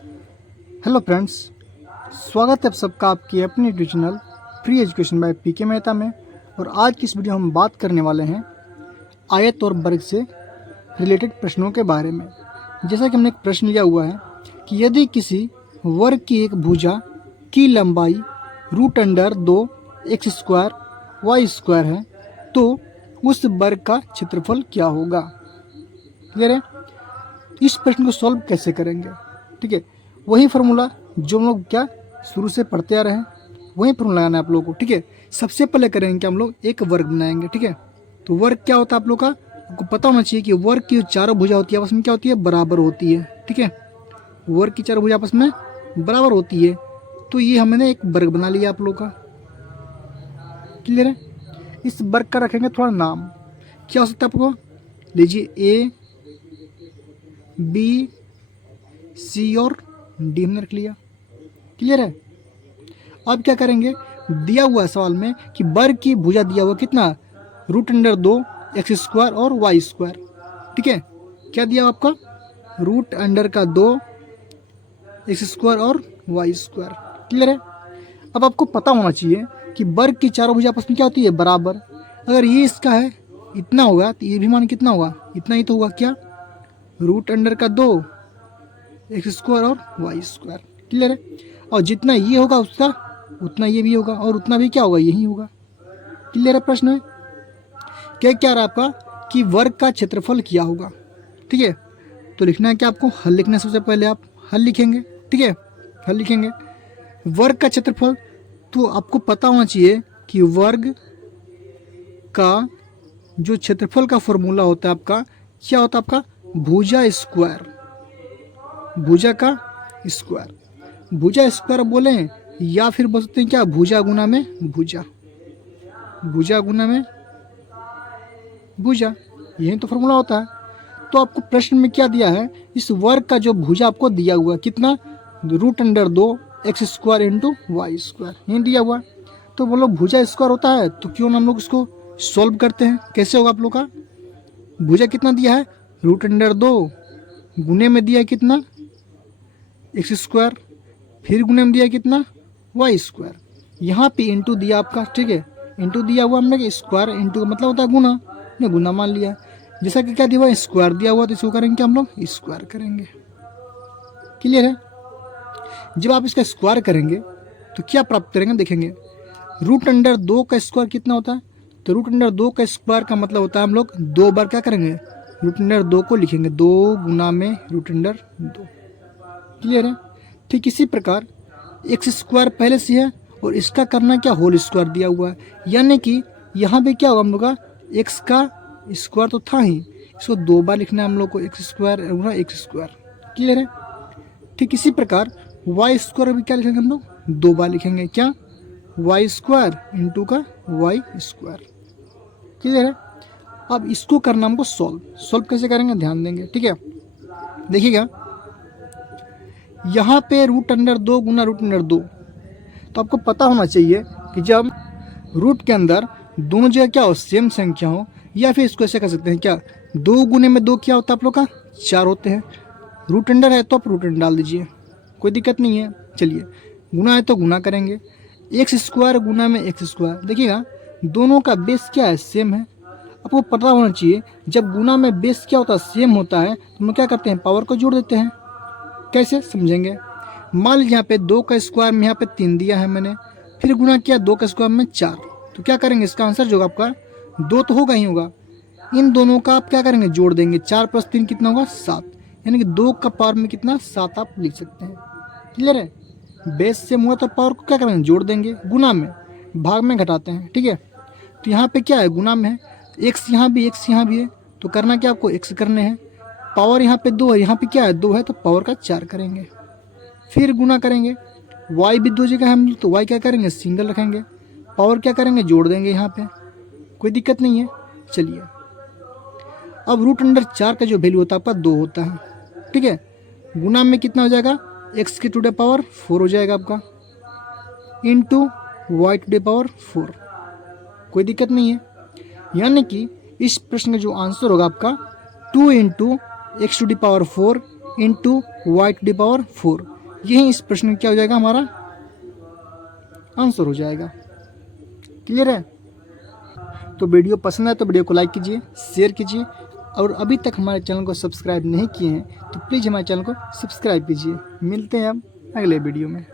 Hello friends, स्वागत है आप सबका आपकी अपनी YouTube channel free education by PK Mehta में। और आज की इस वीडियो हम बात करने वाले हैं आयत और वर्ग से रिलेटेड प्रश्नों के बारे में। जैसा कि हमने एक प्रश्न लिया हुआ है कि यदि किसी वर्ग की एक भुजा की लंबाई √2 एक्स स्क्वायर वाई स्क्वायर है तो उस वर्ग का क्षेत्रफल क्या होगा। क्लियर है? इस प्रश्न को सॉल्व कैसे करेंगे? ठीक है, वही फार्मूला जो हम लोग क्या शुरू से पढ़ते आ रहे हैं, वही फार्मूला लगाना है आप लोगों को। ठीक है, सबसे पहले करेंगे कि हम लोग एक वर्ग बनाएंगे। ठीक है, तो वर्ग क्या होता है आप लोग का आपको पता होना चाहिए कि वर्ग की जो चारों भुजा होती है आपस में क्या होती है, बराबर होती है। ठीक है, वर्ग की चारों भुजा आपस में बराबर होती है, तो ये हमने एक वर्ग बना लिया आप लोग का। क्लियर है? इस वर्ग का रखेंगे थोड़ा नाम, क्या हो सकता है आपको, लीजिए ए बी सी और डी हमने रख लिया। क्लियर है? अब क्या करेंगे, दिया हुआ है सवाल में कि वर्ग की भुजा दिया हुआ कितना, √2 एक्स स्क्वायर और वाई स्क्वायर। ठीक है, क्या दिया आपका, √2 एक्स स्क्वायर और वाई स्क्वायर। क्लियर है? अब आपको पता होना चाहिए कि वर्ग की चारों भुजा आपस में क्या होती है, बराबर। अगर ये इसका है इतना होगा तो ये भी मान कितना होगा, इतना ही तो होगा। क्या, √2 एक्स स्क्वायर और वाई स्क्वायर। क्लियर है? और जितना ये होगा उसका उतना ये भी होगा, और उतना भी क्या होगा, यही होगा। क्लियर है? प्रश्न में क्या क्या रहा आपका कि वर्ग का क्षेत्रफल क्या होगा। ठीक है, तो लिखना है कि आपको हल लिखना है। सबसे पहले आप हल लिखेंगे। ठीक है, हल लिखेंगे वर्ग का क्षेत्रफल। तो आपको पता होना चाहिए कि वर्ग का जो क्षेत्रफल का फॉर्मूला होता है आपका, क्या होता है आपका, भुजा स्क्वायर, भुजा का स्क्वायर। भुजा स्क्वायर बोले या फिर बोल सकते हैं क्या, भुजा गुना में भुजा, भुजा गुना में भुजा, यही तो फॉर्मूला होता है। तो आपको प्रश्न में क्या दिया है, इस वर्ग का जो भुजा आपको दिया हुआ कितना, √2 x square into y square, यही दिया हुआ। तो बोलो भुजा स्क्वायर होता है तो क्यों ना हम लोग इसको सॉल्व करते हैं। कैसे होगा आप लोग का, भुजा कितना दिया है, √2 गुने में दिया है कितना, एक्स स्क्वायर, फिर गुने में दिया है कितना, वाई स्क्वायर। यहाँ पे इंटू दिया आपका। ठीक है, इंटू दिया हुआ हमने कि स्क्वायर, इंटू का मतलब होता है गुना, ने गुना मान लिया। जैसा कि क्या दिया हुआ, स्क्वायर दिया हुआ तो इसको करेंगे क्या हम लोग, स्क्वायर करेंगे। क्लियर है? जब आप इसका स्क्वायर करेंगे तो क्या प्राप्त करेंगे, देखेंगे √2 का स्क्वायर कितना होता है, तो √2 का स्क्वायर का मतलब होता है हम लोग 2 बार क्या करेंगे, √2 को लिखेंगे, 2 गुना में √2। क्लियर है? ठीक इसी प्रकार एक्स स्क्वायर पहले से है और इसका करना क्या, होल स्क्वायर दिया हुआ है, यानी कि यहाँ पे क्या होगा हम लोग का, एक्स का स्क्वायर तो था ही, इसको 2 बार लिखना है हम लोग को, एक्स स्क्वायर गुना एक्स स्क्वायर। क्लियर है? ठीक इसी प्रकार वाई स्क्वायर भी क्या लिखेंगे हम लोग, 2 बार लिखेंगे, क्या, वाई स्क्वायर इंटू का वाई स्क्वायर। क्लियर है? अब इसको करना हमको सॉल्व, सॉल्व कैसे करेंगे ध्यान देंगे। ठीक है, देखिएगा यहाँ पे √2 गुना √2, तो आपको पता होना चाहिए कि जब रूट के अंदर दोनों जगह क्या हो, सेम संख्या हो, या फिर इसको ऐसे कर सकते हैं क्या, 2 गुने में 2 क्या होता है आप लोग का, 4 होते हैं। √2 है तो आप √2 डाल दीजिए, कोई दिक्कत नहीं है। चलिए, गुना है तो गुना करेंगे, एक्स स्क्वायर गुना में एक्स स्क्वायर। देखिएगा दोनों का बेस क्या है, सेम है। आपको पता होना चाहिए जब गुना में बेस क्या होता है, सेम होता है, तो हम क्या करते हैं, पावर को जोड़ देते हैं। कैसे समझेंगे, मान लीजिए यहाँ पे 2 का स्क्वायर में यहाँ पे 3 दिया है मैंने, फिर गुना किया 2 का स्क्वायर में 4, तो क्या करेंगे, इसका आंसर जो होगा आपका 2 तो होगा ही होगा। इन दोनों का आप क्या करेंगे, जोड़ देंगे, 4 + 3 कितना होगा, 7, यानी कि 2 का पावर में कितना, 7 आप लिख सकते हैं। क्लियर है? बेस सेम हुआ तो पावर को क्या करेंगे, जोड़ देंगे, गुना में भाग में घटाते हैं। ठीक है, तो यहाँ पे क्या है, गुना में है, एक्स यहाँ भी है, तो करना क्या आपको, एक्स करने हैं, पावर यहाँ पे 2 है, यहाँ पे क्या है, 2 है, तो पावर का 4 करेंगे, फिर गुना करेंगे। वाई भी 2 जगह हम, तो वाई क्या करेंगे, सिंगल रखेंगे, पावर क्या करेंगे, जोड़ देंगे यहाँ पे, कोई दिक्कत नहीं है। चलिए, अब √4 का जो वैल्यू होता है आपका 2 होता है। ठीक है, गुना में कितना हो जाएगा, एक्स की टू द पावर 4 हो जाएगा आपका, into y to the power 4, कोई दिक्कत नहीं है। यानी कि इस प्रश्न का जो आंसर होगा आपका 2 × x to the power 4 into y to the power 4। यही इस प्रश्न में क्या हो जाएगा, हमारा आंसर हो जाएगा। क्लियर है? तो वीडियो पसंद है तो वीडियो को लाइक कीजिए, शेयर कीजिए, और अभी तक हमारे चैनल को सब्सक्राइब नहीं किए हैं तो प्लीज़ हमारे चैनल को सब्सक्राइब कीजिए। मिलते हैं अब अगले वीडियो में।